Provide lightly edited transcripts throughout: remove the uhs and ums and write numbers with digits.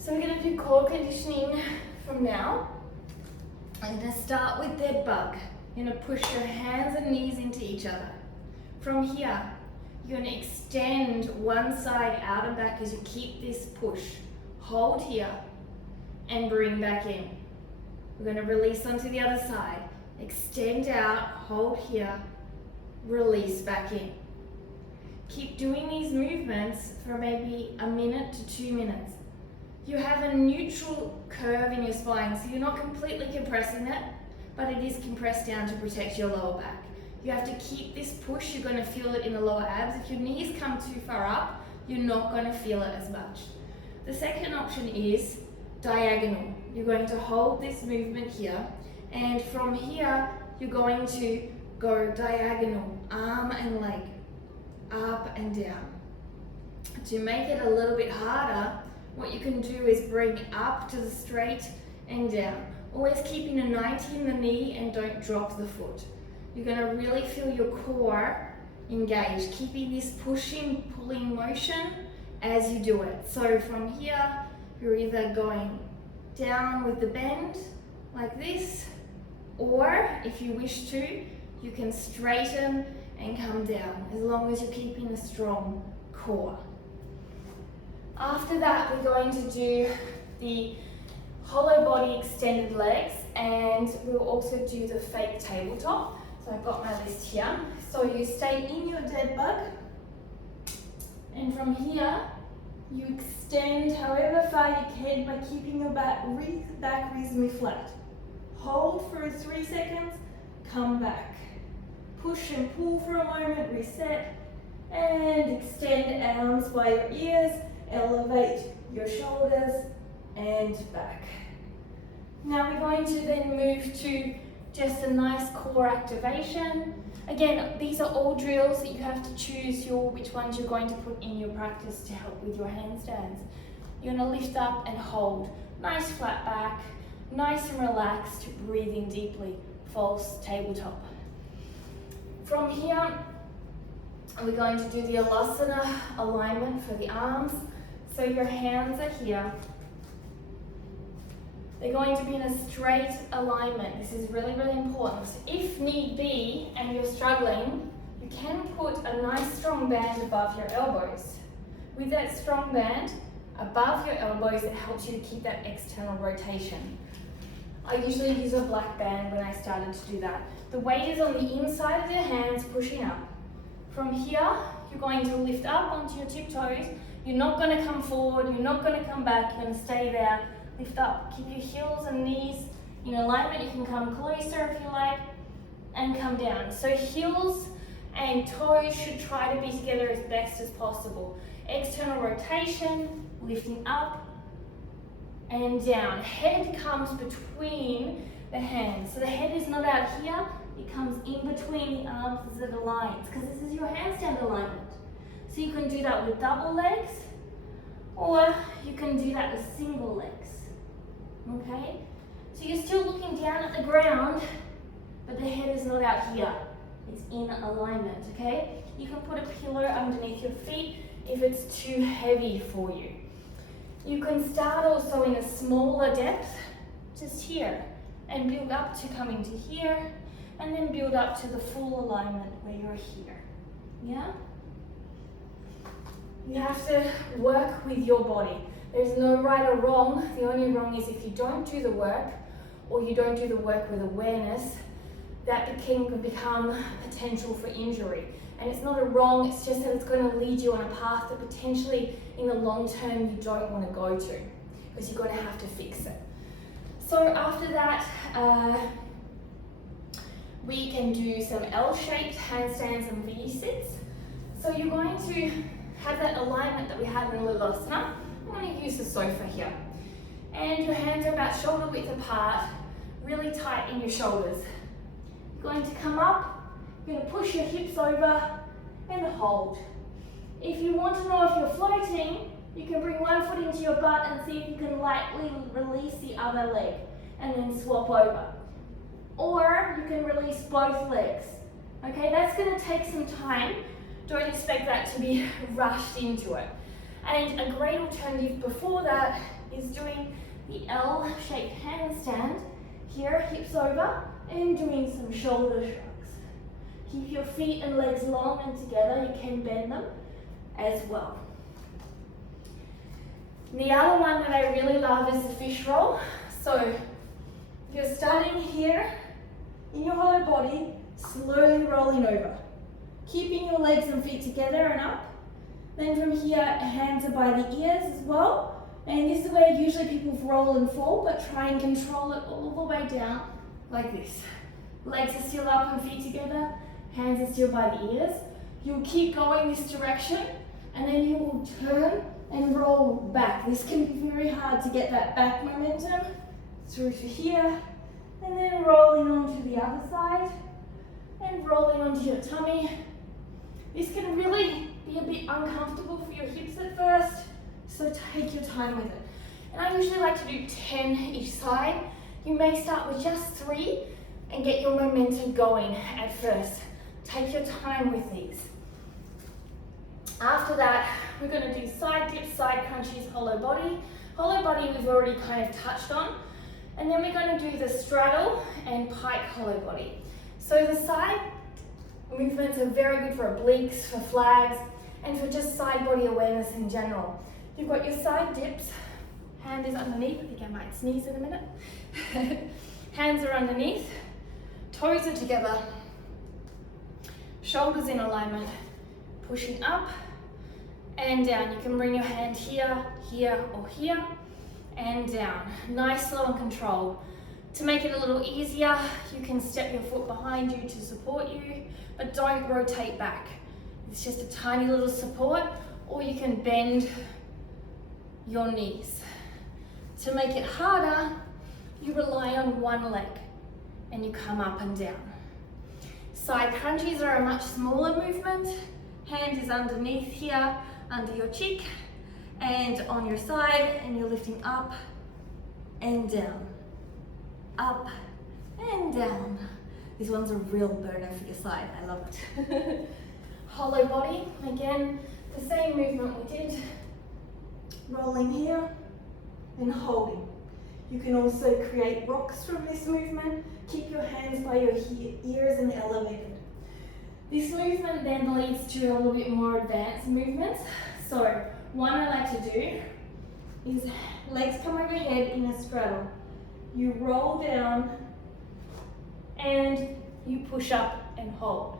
So we're going to do core conditioning from now. I'm going to start with dead bug. You're going to push your hands and knees into each other. From here, you're going to extend one side out and back as you keep this push. Hold here and bring back in. We're going to release onto the other side. Extend out, hold here, release back in. Keep doing these movements for maybe a minute to 2 minutes. You have a neutral curve in your spine, so you're not completely compressing it, but it is compressed down to protect your lower back. You have to keep this push. You're going to feel it in the lower abs. If your knees come too far up, you're not going to feel it as much. The second option is diagonal. You're going to hold this movement here, and from here, you're going to go diagonal, arm and leg, up and down. To make it a little bit harder, what you can do is bring up to the straight and down. Always keeping a 90 in the knee and don't drop the foot. You're going to really feel your core engaged, keeping this pushing, pulling motion as you do it. So from here, you're either going down with the bend like this, or if you wish to, you can straighten and come down, as long as you're keeping a strong core. After that, we're going to do the hollow body extended legs, and we'll also do the fake tabletop. So I've got my list here. So you stay in your dead bug, and from here, you extend however far you can by keeping your back reasonably flat. Hold for 3 seconds, come back. Push and pull for a moment, reset, and extend arms by your ears. Elevate your shoulders and back. Now we're going to then move to just a nice core activation. Again, these are all drills that you have to choose which ones you're going to put in your practice to help with your handstands. You're going to lift up and hold. Nice flat back, nice and relaxed, breathing deeply. False tabletop. From here, we're going to do the Lsit alignment for the arms. So your hands are here. They're going to be in a straight alignment. This is really, really important. So if need be, and you're struggling, you can put a nice strong band above your elbows. With that strong band above your elbows, it helps you to keep that external rotation. I usually use a black band when I started to do that. The weight is on the inside of your hands, pushing up. From here, you're going to lift up onto your tiptoes. You're not going to come forward, you're not going to come back, you're going to stay there. Lift up, keep your heels and knees in alignment. You can come closer if you like, and come down. So heels and toes should try to be together as best as possible. External rotation, lifting up and down. Head comes between the hands. So the head is not out here, it comes in between the arms as it aligns, because this is your handstand alignment. So you can do that with double legs, or you can do that with single legs. Okay? So you're still looking down at the ground, but the head is not out here. It's in alignment, okay? You can put a pillow underneath your feet if it's too heavy for you. You can start also in a smaller depth, just here, and build up to coming to here, and then build up to the full alignment where you're here. Yeah? You have to work with your body. There's no right or wrong. The only wrong is if you don't do the work, or you don't do the work with awareness, that can become potential for injury. And it's not a wrong, it's just that it's going to lead you on a path that potentially in the long term you don't want to go to, because you're going to have to fix it. So after that, we can do some L-shaped handstands and V-sits. So you're going to have that alignment that we had in Lsit. I'm going to use the sofa here. And your hands are about shoulder width apart, really tight in your shoulders. You're going to come up, you're going to push your hips over and hold. If you want to know if you're floating, you can bring one foot into your butt and see if you can lightly release the other leg and then swap over. Or you can release both legs. Okay, that's going to take some time. Don't expect that to be rushed into it. And a great alternative before that is is doing the L-shaped handstand. Here, hips over, and doing some shoulder shrugs. Keep your feet and legs long and together. You can bend them as well. The other one that I really love is the fish roll. So you're starting here in your hollow body, slowly rolling over. Keeping your legs and feet together and up. Then from here, hands are by the ears as well. And this is where usually people roll and fall, but try and control it all the way down like this. Legs are still up and feet together, hands are still by the ears. You'll keep going this direction, and then you will turn and roll back. This can be very hard to get that back momentum through to here, and then rolling onto the other side, and rolling onto your tummy. This can really be a bit uncomfortable for your hips at first, so take your time with it. And I usually like to do 10 each side. You may start with just 3 and get your momentum going at first. Take your time with these. After that, we're going to do side dips, side crunchies, hollow body. Hollow body we've already kind of touched on. And then we're going to do the straddle and pike hollow body. So the side movements are very good for obliques, for flags, and for just side body awareness in general. You've got your side dips, hand is underneath, I think I might sneeze in a minute. Hands are underneath, toes are together, shoulders in alignment, pushing up and down. You can bring your hand here, here, or here, and down. Nice, slow and controlled. To make it a little easier, you can step your foot behind you to support you, but don't rotate back. It's just a tiny little support, or you can bend your knees. To make it harder, you rely on one leg and you come up and down. Side crunchies are a much smaller movement. Hand is underneath here, under your cheek, and on your side, and you're lifting up and down. Up and down. This one's a real burner for your side, I love it. Hollow body, again, the same movement we did. Rolling here and holding. You can also create rocks from this movement. Keep your hands by your ears and elevated. This movement then leads to a little bit more advanced movements. So one I like to do is legs come overhead in a straddle. You roll down and you push up and hold.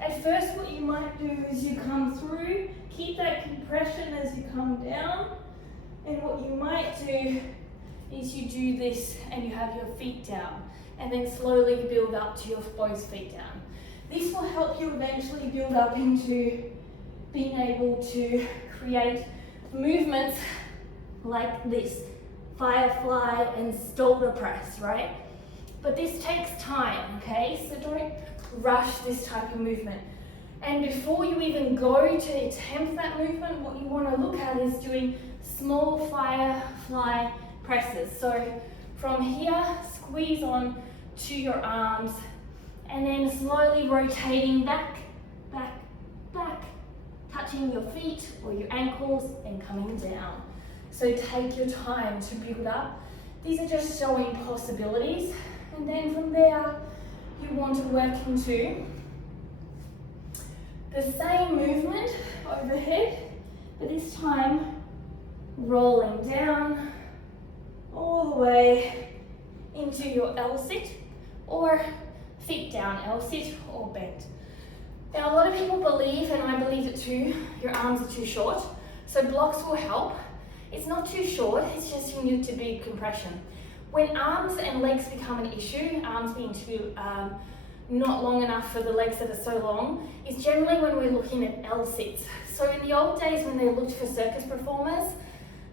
At first what you might do is you come through, keep that compression as you come down, and what you might do is you do this and you have your feet down, and then slowly build up to your both feet down. This will help you eventually build up into being able to create movements like this, firefly and shoulder press, right? But this takes time, okay? So don't rush this type of movement. And before you even go to attempt that movement, what you want to look at is doing small firefly presses. So from here, squeeze on to your arms, and then slowly rotating back, back, back, touching your feet or your ankles and coming down. So take your time to build up. These are just showing possibilities. And then from there, you want to work into the same movement overhead, but this time rolling down all the way into your Lsit, or feet down Lsit or bent. Now a lot of people believe, and I believe it too, your arms are too short, so blocks will help. It's not too short, it's just you need to build compression. When arms and legs become an issue, arms being too not long enough for the legs that are so long, is generally when we're looking at Lsits. So in the old days when they looked for circus performers,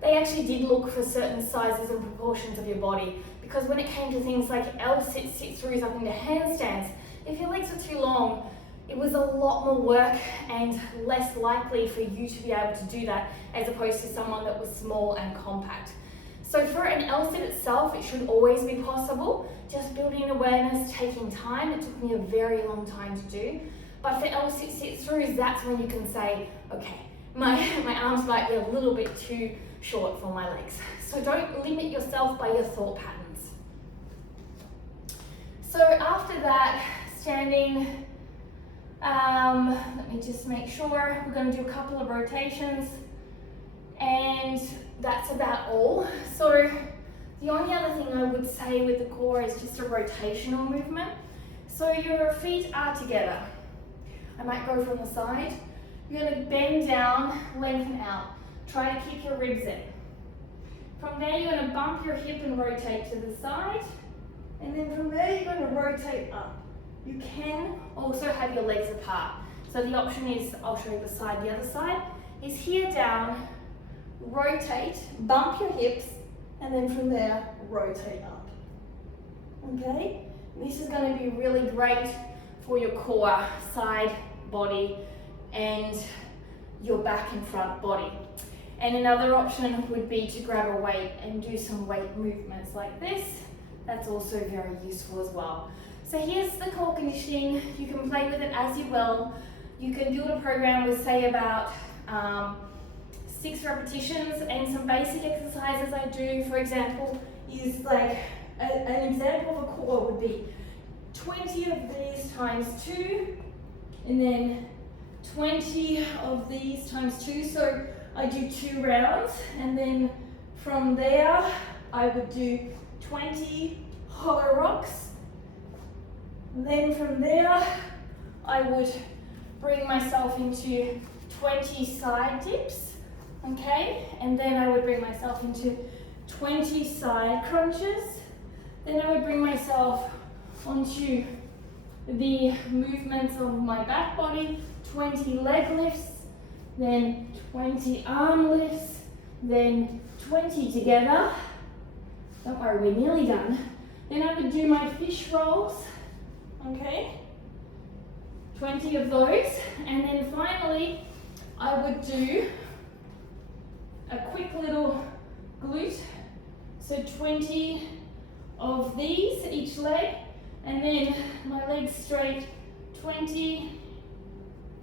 they actually did look for certain sizes and proportions of your body, because when it came to things like Lsits, sit-throughs up into handstands, if your legs were too long, it was a lot more work and less likely for you to be able to do that as opposed to someone that was small and compact. So for an Lsit itself, it should always be possible. Just building awareness, taking time. It took me a very long time to do. But for Lsit sit-throughs, that's when you can say, okay, my arms might be a little bit too short for my legs. So don't limit yourself by your thought patterns. So after that, standing, let me just make sure, we're going to do a couple of rotations, and that's about all. So the only other thing I would say with the core is just a rotational movement. So your feet are together. I might go from the side. You're going to bend down, lengthen out. Try to keep your ribs in. From there, you're going to bump your hip and rotate to the side. And then from there, you're going to rotate up. You can also have your legs apart. So the option is, I'll show you the side. The other side is here down, rotate, bump your hips, and then from there, rotate up. Okay? This is going to be really great for your core, side, body, and your back and front body. And another option would be to grab a weight and do some weight movements like this. That's also very useful as well. So here's the core conditioning. You can play with it as you will. You can build a program with, say, about 6 repetitions, and some basic exercises I do, for example, is like an example of a core would be 20 of these times 2, and then 20 of these times 2. So I do 2 rounds, and then from there I would do 20 hollow rocks. Then from there I would bring myself into 20 side dips, okay? And then I would bring myself into 20 side crunches. Then I would bring myself onto the movements of my back body, 20 leg lifts, then 20 arm lifts, then 20 together. Don't worry, we're nearly done. Then I would do my fish rolls, okay? 20 of those. And then finally, I would do a quick little glute. So 20 of these, each leg. And then my legs straight, 20.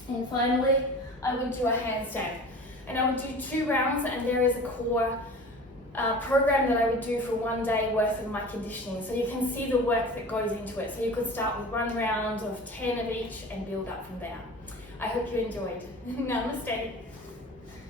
And finally, I would do a handstand. And I would do 2 rounds, and there is a core program that I would do for 1 day worth of my conditioning. So you can see the work that goes into it. So you could start with 1 round of 10 of each and build up from there. I hope you enjoyed. Namaste.